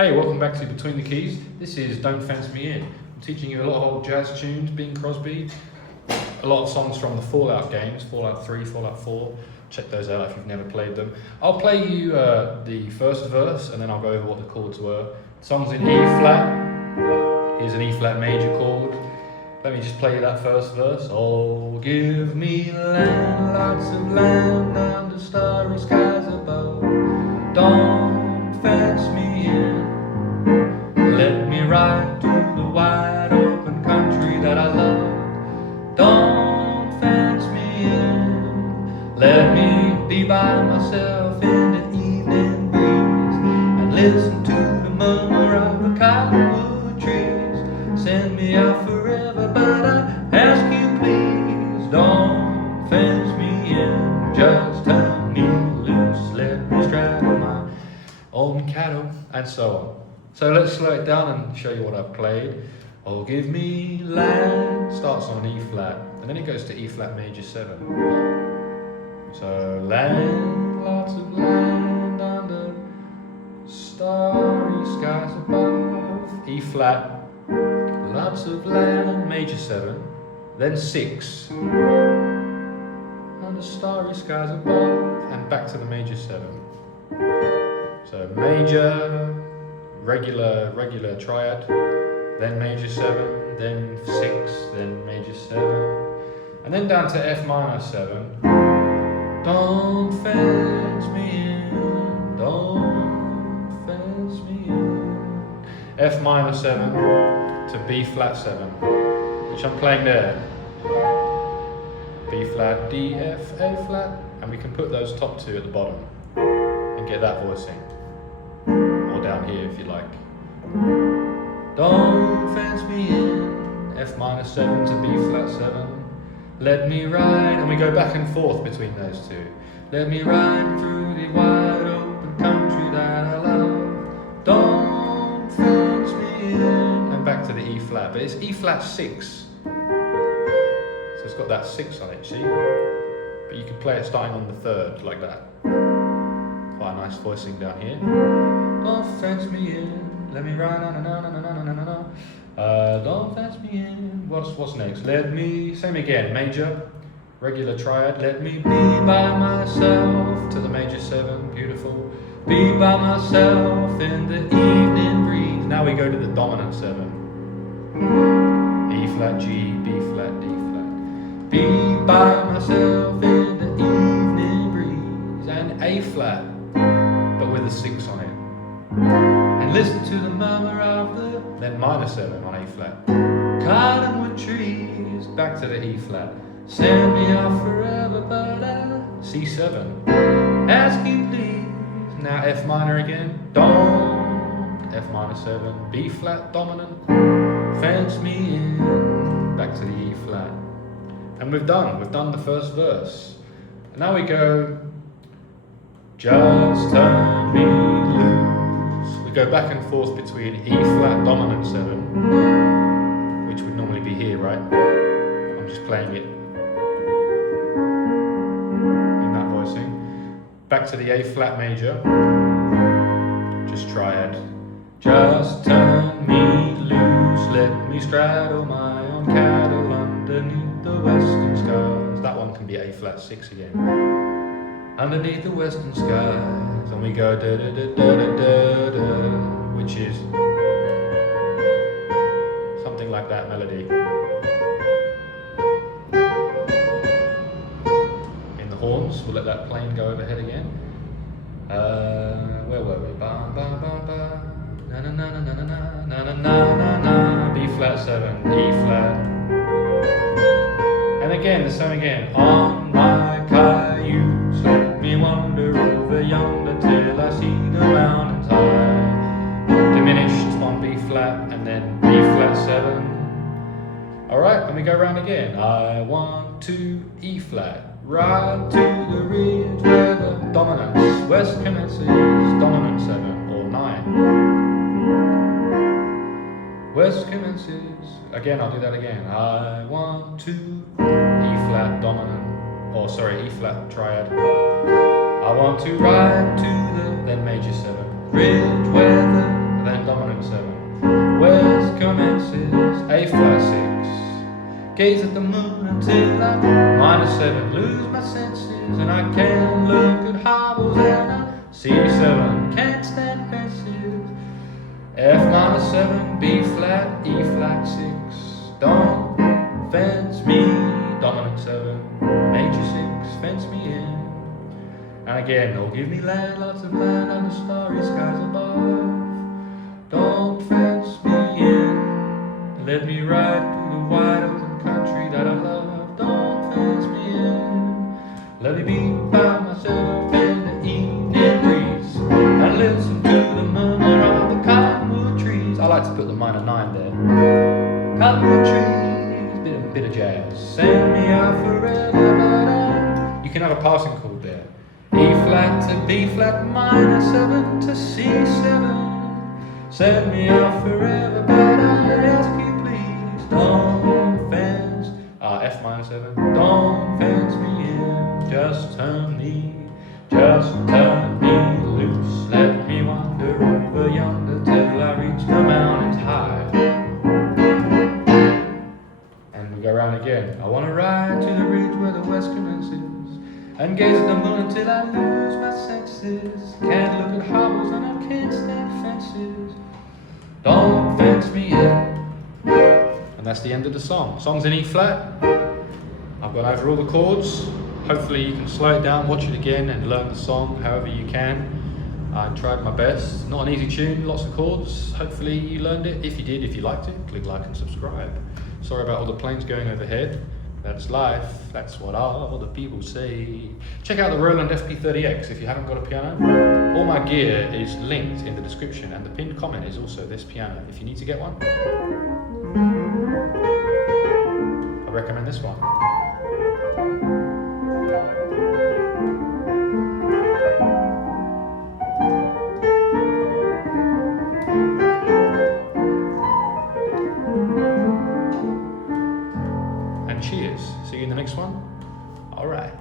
Hey, welcome back to Between the Keys. This is Don't Fence Me In. I'm teaching you a lot of old jazz tunes, Bing Crosby, a lot of songs from the Fallout games, Fallout 3, Fallout 4. Check those out if you've never played them. I'll play you the first verse and then I'll go over what the chords were. The song's in E flat. Here's an E flat major chord. Let me just play you that first verse. Oh, give me land, lots of land under starry skies above. Don't fence me in. Let me ride to the wide open country that I love. Don't fence me in. Let me be by myself in the evening breeze and listen to the murmur of the cottonwood trees. Send me out forever, but I ask you please, don't fence me in. Just turn me loose, let me straddle my own cattle, and so on. So let's slow it down and show you what I've played. Oh, give me land, starts on an E flat, and then it goes to E flat major 7. So land, lots of land under starry skies above. E flat, lots of land, major 7, then 6, under starry skies above, and back to the major 7. So major, regular triad, then major 7, then 6, then major 7, and then down to F minor 7. Don't fence me in, don't fence me in. F minor 7 to B flat 7, which I'm playing there. B flat, D, F, A flat, and we can put those top two at the bottom and get that voicing. Or down here if you like. Don't fence me in, F minor 7 to B flat 7. Let me ride, and we go back and forth between those two. Let me ride through the wide open country that I love. Don't fence me in, and back to the E flat, but it's E flat 6. So it's got that 6 on it, see? But you can play it starting on the 3rd, like that. Quite a nice voicing down here. Don't fence me in, let me ride, na na na na na na na na. Don't fence me in. What's next? Let me, same again, major, regular triad. Let me be by myself to the major 7, beautiful. Be by myself in the evening breeze. Now we go to the dominant 7. E flat, G, B flat, D flat. Be by myself in the evening breeze, and A flat, but with a 6 on it. And listen to the murmur of the, then minor 7 on A flat. Cottonwood trees, back to the E flat. Send me off forever, but C7. Ask you please. Now F minor again. Don't. F minor 7. B flat dominant. Fence me in. Back to the E flat. And we've done the first verse. And now we go. Just turn me loose. We go back and forth between E flat dominant 7, which would normally be here, right? I'm just playing it in that voicing. Back to the A flat major, just triad. Just turn me loose, let me straddle my own cattle underneath the western skies. That one can be A flat 6 again. Underneath the western skies, and we go da da da da da da da, which is something like that melody. In the horns, we'll let that plane go overhead again. Where were we? Ba ba ba ba. Na na na na na na na na na na na. B flat 7, E flat, and again the same again. On my cayuse, let me wander over yonder till I see the mountains high. Diminished on B flat and then B flat 7. Alright, and we go round again. I want to E flat. Ride to the ridge where the dominance west commences. Dominant 7 or 9. West commences. Again, I'll do that again. I want to E flat dominant, or sorry, E flat triad. I want to ride to the, then major 7, ridge where the, then minor 7. Where's commences? A flat 6. Gaze at the moon until I minor 7. Lose my senses and I can look at hobbles and I C7. Can't stand fences. F minor 7, B flat, E flat 6. Don't fence me. Dominant 7, major 6. Fence me in. And again, oh, give me land, lots of land under starry skies above. Don't fence me in. Let me ride through the wide open country that I love. Don't fence me in. Let me be by myself in the evening breeze and listen to the murmur of the cottonwood trees. I like to put the minor 9 there. Cottonwood trees, bit of jazz. Send me out forever, but you can have a passing chord there. E flat to B flat minor 7 to C7. Send me out forever, but I ask you please, don't fence. F minor 7. Don't fence me in. Just turn me loose. Let me wander over yonder till I reach the mountains high. And we go round again. I want to ride to the ridge where the west commences and gaze at the moon until I lose my senses. Can't look at hobbles and I can't stand fences. Don't fence me in. And that's the end of the song. Song's in E flat. I've gone over all the chords. Hopefully you can slow it down, watch it again and learn the song however you can. I tried my best. Not an easy tune, lots of chords. Hopefully you learned it. If you did, if you liked it, click like and subscribe. Sorry about all the planes going overhead. That's life, that's what all the people say. Check out the Roland FP-30X if you haven't got a piano. All my gear is linked in the description and the pinned comment is also this piano. If you need to get one, I recommend this one. Cheers. See you in the next one. All right.